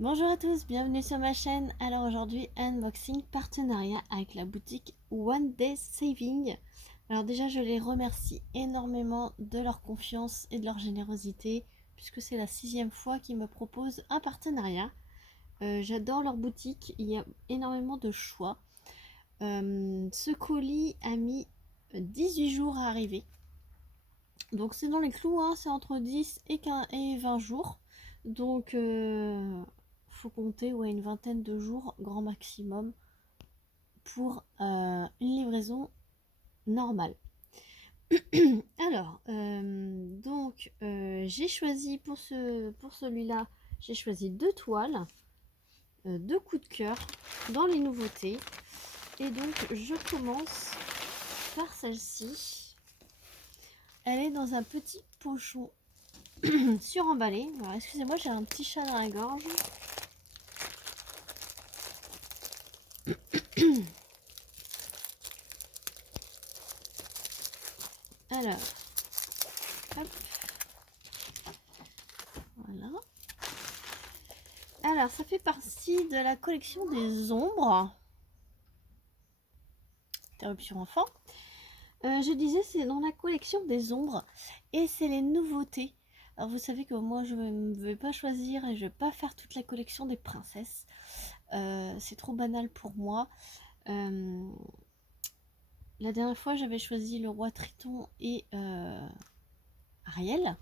Bonjour à tous, bienvenue sur ma chaîne. Alors aujourd'hui, unboxing partenariat avec la boutique One Day Saving. Alors déjà, je les remercie énormément de leur confiance et de leur générosité puisque c'est la 6e fois qu'ils me proposent un partenariat. J'adore leur boutique, il y a énormément de choix. Ce colis a mis 18 jours à arriver. Donc c'est dans les clous, hein, c'est entre 10 et 20 jours. Donc faut compter une vingtaine de jours grand maximum pour une livraison normale. Alors j'ai choisi pour celui-là, j'ai choisi 2 toiles, 2 coups de cœur dans les nouveautés. Et donc je commence par celle-ci. Elle est dans un petit pochon suremballé. Alors excusez-moi, j'ai un petit chat dans la gorge. Alors, hop. Voilà. Alors, ça fait partie de la collection des ombres. Interruption enfant. Je disais, c'est dans la collection des ombres. Et c'est les nouveautés. Alors, vous savez que moi, je ne vais pas choisir et je ne vais pas faire toute la collection des princesses. C'est trop banal pour moi. La dernière fois, j'avais choisi le roi Triton et Ariel.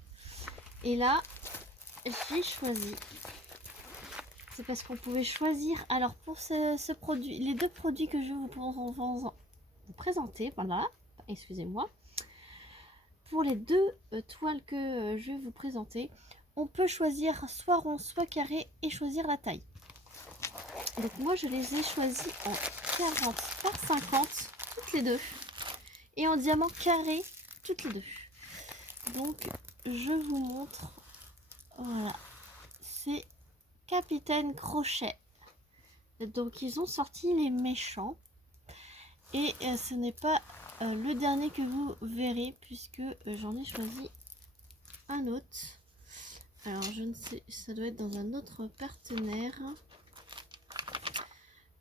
Et là, j'ai choisi. C'est parce qu'on pouvait choisir. Alors pour ce produit, les 2 produits que je vais vous présenter, voilà, excusez-moi. Pour les 2 toiles que je vais vous présenter, on peut choisir soit rond, soit carré et choisir la taille. Donc moi je les ai choisis en 40 par 50, toutes les 2. Et en diamant carré, toutes les 2. Donc je vous montre. Voilà. C'est Capitaine Crochet. Donc ils ont sorti les méchants. Et ce n'est pas le dernier que vous verrez puisque j'en ai choisi un autre. Alors je ne sais, ça doit être dans un autre partenaire.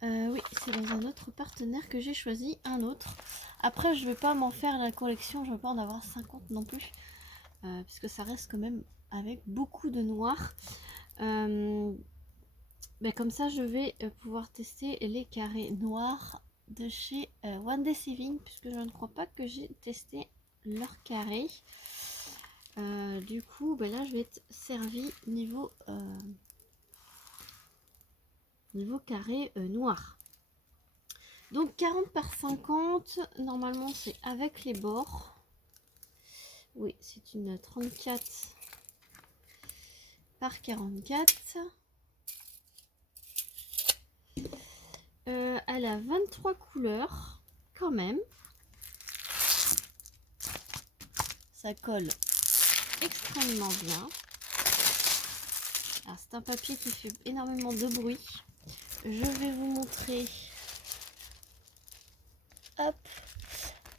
Oui, c'est dans un autre partenaire que j'ai choisi un autre. Après je vais pas m'en faire la collection, je vais pas en avoir 50 non plus. Puisque ça reste quand même avec beaucoup de noir. Comme ça je vais pouvoir tester les carrés noirs de chez One Day Saving, puisque je ne crois pas que j'ai testé leur carré. Du coup là je vais être servi niveau carré noir. Donc 40 par 50, normalement c'est avec les bords. Oui, c'est une 34 par 44. Elle a 23 couleurs quand même. Ça colle extrêmement bien. Alors c'est un papier qui fait énormément de bruit. Je vais vous montrer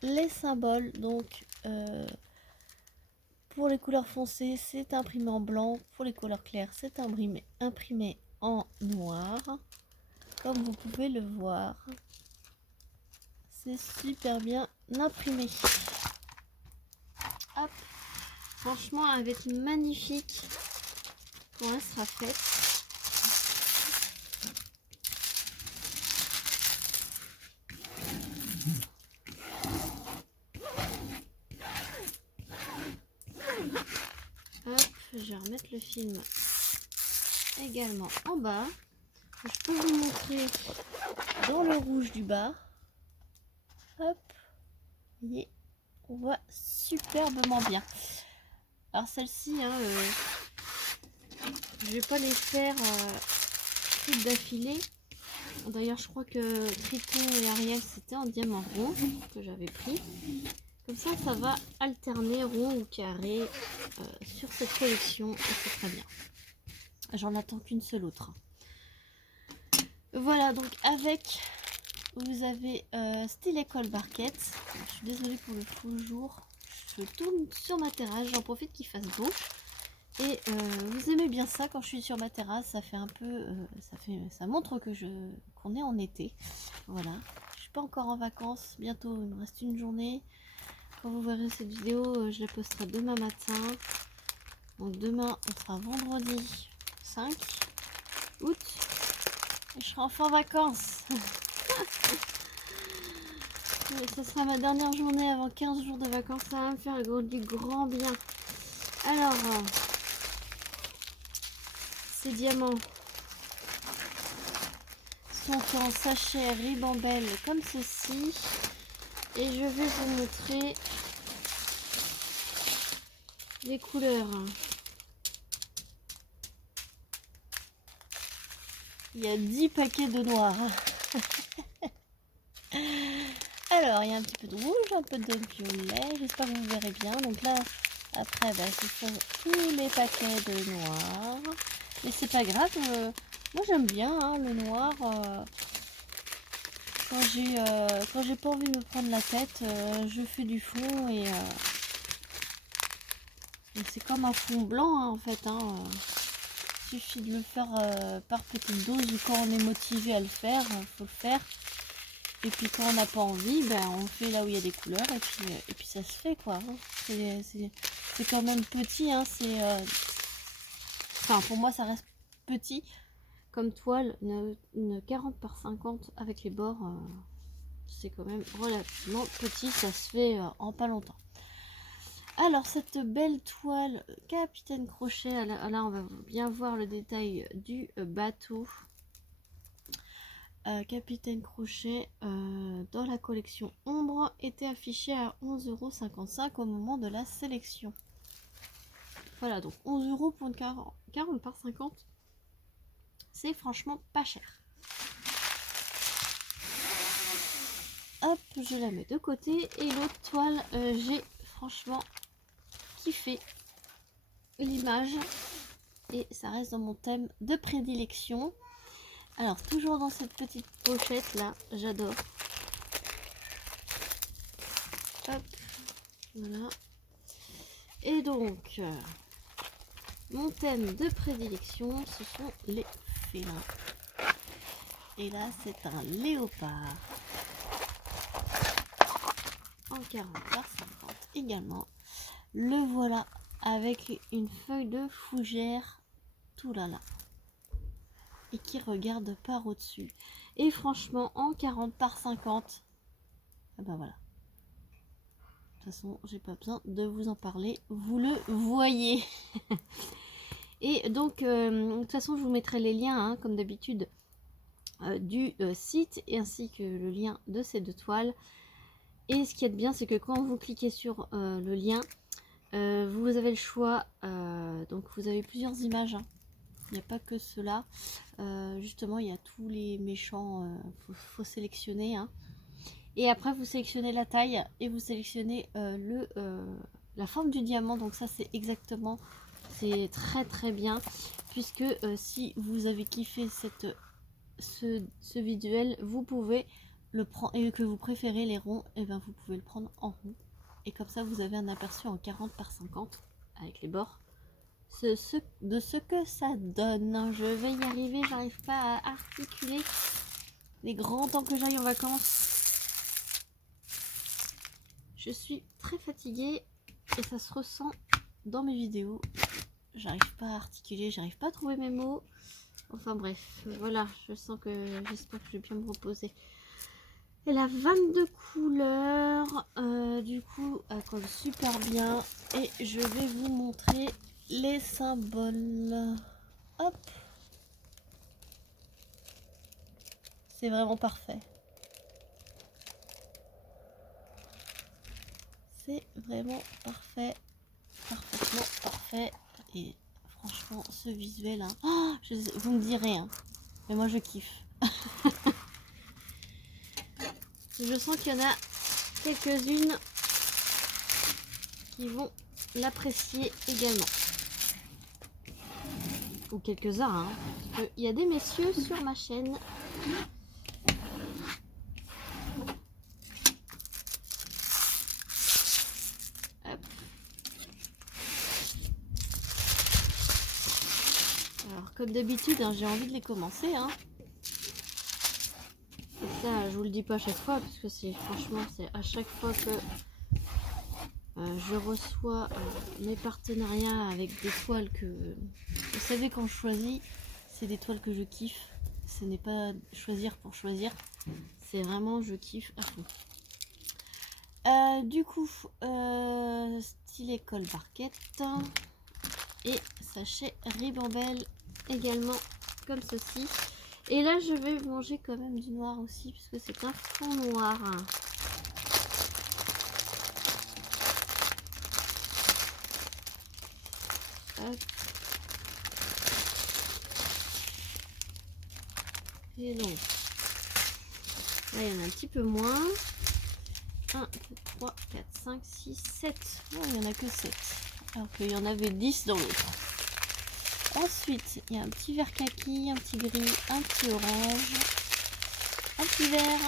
les symboles. Donc pour les couleurs foncées c'est imprimé en blanc, pour les couleurs claires c'est imprimé en noir. Comme vous pouvez le voir, c'est super bien imprimé. Hop. Franchement, elle va être magnifique quand elle sera faite. Hop, je vais remettre le film également en bas. Je peux vous montrer dans le rouge du bas. Hop, vous voyez, on voit superbement bien. Alors celle-ci, je vais pas les faire toutes d'affilée. D'ailleurs, je crois que Triton et Ariel c'était en diamant rond que j'avais pris. Comme ça, ça va alterner rond ou carré sur cette collection et c'est très bien. J'en attends qu'une seule autre. Voilà, donc avec, vous avez Stylet Colle Barquette. Je suis désolée pour le faux jour. Je tourne sur ma terrasse, j'en profite qu'il fasse beau. Et vous aimez bien ça quand je suis sur ma terrasse, ça fait un peu, ça montre que qu'on est en été. Voilà, je suis pas encore en vacances, bientôt il me reste une journée. Quand vous verrez cette vidéo, je la posterai demain matin. Donc demain, on sera vendredi 5 août. Et je serai enfin en vacances. Ce sera ma dernière journée avant 15 jours de vacances. Ça va me faire du grand bien. Alors, ces diamants sont en sachet ribambelle comme ceci. Et je vais vous montrer les couleurs. Il y a 10 paquets de noir. Alors, il y a un petit peu de rouge, un peu de violet. J'espère que vous verrez bien. Donc là, après, ce sont tous les paquets de noir. Mais c'est pas grave. Moi, j'aime bien hein, le noir. Quand j'ai pas envie de me prendre la tête, je fais du fond et c'est comme un fond blanc hein, en fait. Hein. Il suffit de le faire par petite dose ou quand on est motivé à le faire, faut le faire. Et puis quand on n'a pas envie, on fait là où il y a des couleurs et puis ça se fait quoi. Hein. C'est quand même petit, hein, enfin pour moi ça reste petit comme toile, une 40 par 50 avec les bords, c'est quand même relativement petit, ça se fait en pas longtemps. Alors cette belle toile Capitaine Crochet, là on va bien voir le détail du bateau. Capitaine Crochet dans la collection Ombre était affiché à 11,55 € au moment de la sélection. Voilà, donc 11 € pour une 40 par 50, c'est franchement pas cher. Hop, je la mets de côté. Et l'autre toile, j'ai franchement kiffé l'image et ça reste dans mon thème de prédilection. Alors toujours dans cette petite pochette là, j'adore. Hop, voilà. Et donc mon thème de prédilection, ce sont les félins. Et là c'est un léopard en 40 par 50 également. Le voilà avec une feuille de fougère tout là et qui regarde par au-dessus. Et franchement, en 40 par 50, voilà. De toute façon, j'ai pas besoin de vous en parler. Vous le voyez. Et donc, de toute façon, je vous mettrai les liens, hein, comme d'habitude, du site et ainsi que le lien de ces deux toiles. Et ce qui est bien, c'est que quand vous cliquez sur le lien, vous avez le choix. Donc, vous avez plusieurs images. Hein. Il n'y a pas que cela. Justement, il y a tous les méchants. Faut sélectionner. Hein. Et après, vous sélectionnez la taille et vous sélectionnez la forme du diamant. Donc ça, c'est exactement, c'est très très bien. Puisque si vous avez kiffé ce visuel, vous pouvez le prendre, et que vous préférez les ronds, et vous pouvez le prendre en rond. Et comme ça, vous avez un aperçu en 40 par 50 avec les bords. De ce que ça donne. Je vais y arriver, j'arrive pas à articuler les grands temps que j'aille en vacances. Je suis très fatiguée et ça se ressent dans mes vidéos. J'arrive pas à articuler, j'arrive pas à trouver mes mots. Enfin bref, voilà, j'espère que je vais bien me reposer. Elle a 22 couleurs, du coup elle colle super bien et je vais vous montrer les symboles. Hop, c'est vraiment parfait. C'est vraiment parfait, parfaitement parfait. Et franchement, ce visuel, hein, oh, vous me direz, hein, mais moi je kiffe. Je sens qu'il y en a quelques-unes qui vont l'apprécier également. Ou quelques-uns, hein, parce qu'il y a des messieurs sur ma chaîne. Hop. Comme d'habitude, hein, j'ai envie de les commencer. Hein. Et ça, je vous le dis pas à chaque fois, parce que c'est franchement, c'est à chaque fois que je reçois mes partenariats avec des toiles que... Vous savez, quand je choisis, c'est des toiles que je kiffe. Ce n'est pas choisir pour choisir. C'est vraiment, je kiffe à fond. Du coup, stylet colle barquette et sachet ribambelle également comme ceci. Et là, je vais manger quand même du noir aussi puisque c'est un fond noir. Hop. Et donc, là, il y en a un petit peu moins. 1, 2, 3, 4, 5, 6, 7. Oh, il n'y en a que 7. Alors qu'il y en avait 10 dans l'autre. Ensuite, il y a un petit vert kaki, un petit gris, un petit orange, un petit vert,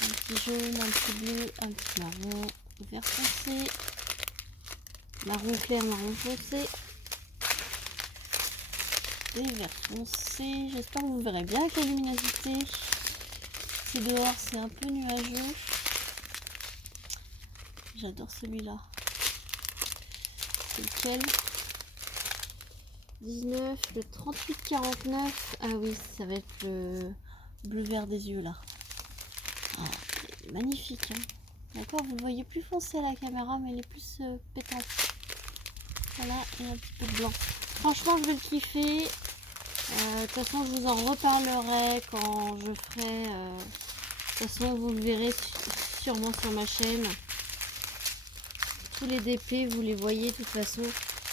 un petit jaune, un petit bleu, un petit marron, vert foncé, marron clair, marron foncé, et vert foncé. J'espère que vous verrez bien avec la luminosité. C'est dehors, c'est un peu nuageux. J'adore celui-là. C'est lequel? 19, le 38-49. Ah oui, ça va être le bleu vert des yeux là. Ah, il est magnifique. Hein. D'accord, vous le voyez plus foncé à la caméra, mais il est plus pétant. Voilà, et un petit peu de blanc. Franchement, je vais le kiffer. De toute façon, je vous en reparlerai quand je ferai. De toute façon, vous le verrez sûrement sur ma chaîne. Tous les DP, vous les voyez de toute façon.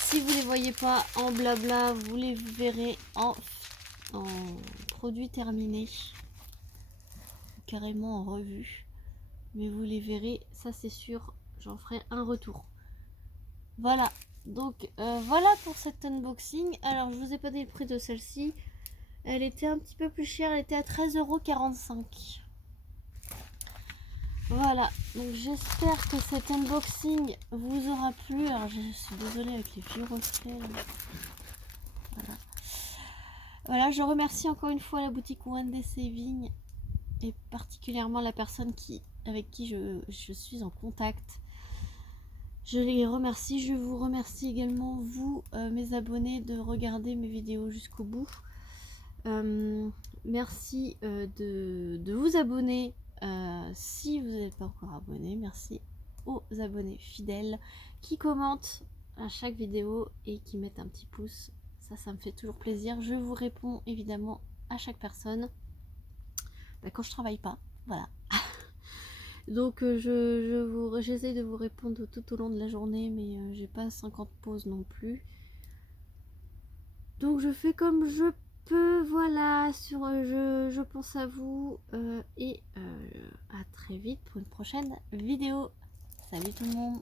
Si vous les voyez pas en blabla, vous les verrez en produit terminé. Carrément en revue. Mais vous les verrez, ça c'est sûr. J'en ferai un retour. Voilà. Donc voilà pour cet unboxing. Alors je vous ai pas dit le prix de celle-ci. Elle était un petit peu plus chère. Elle était à 13,45 €. Voilà, donc j'espère que cet unboxing vous aura plu. Alors je suis désolée avec les vieux reflets là. Voilà, je remercie encore une fois la boutique One Day Saving et particulièrement la personne avec qui je suis en contact. Je les remercie. Je vous remercie également vous, mes abonnés, de regarder mes vidéos jusqu'au bout. Merci de vous abonner. Si vous n'êtes pas encore abonné, merci aux abonnés fidèles qui commentent à chaque vidéo et qui mettent un petit pouce. Ça me fait toujours plaisir. Je vous réponds évidemment à chaque personne quand je travaille pas. Voilà. Donc j'essaie de vous répondre tout au long de la journée, mais j'ai pas 50 pauses non plus. Donc je fais comme je peux, voilà, je pense à vous et à très vite pour une prochaine vidéo. Salut tout le monde!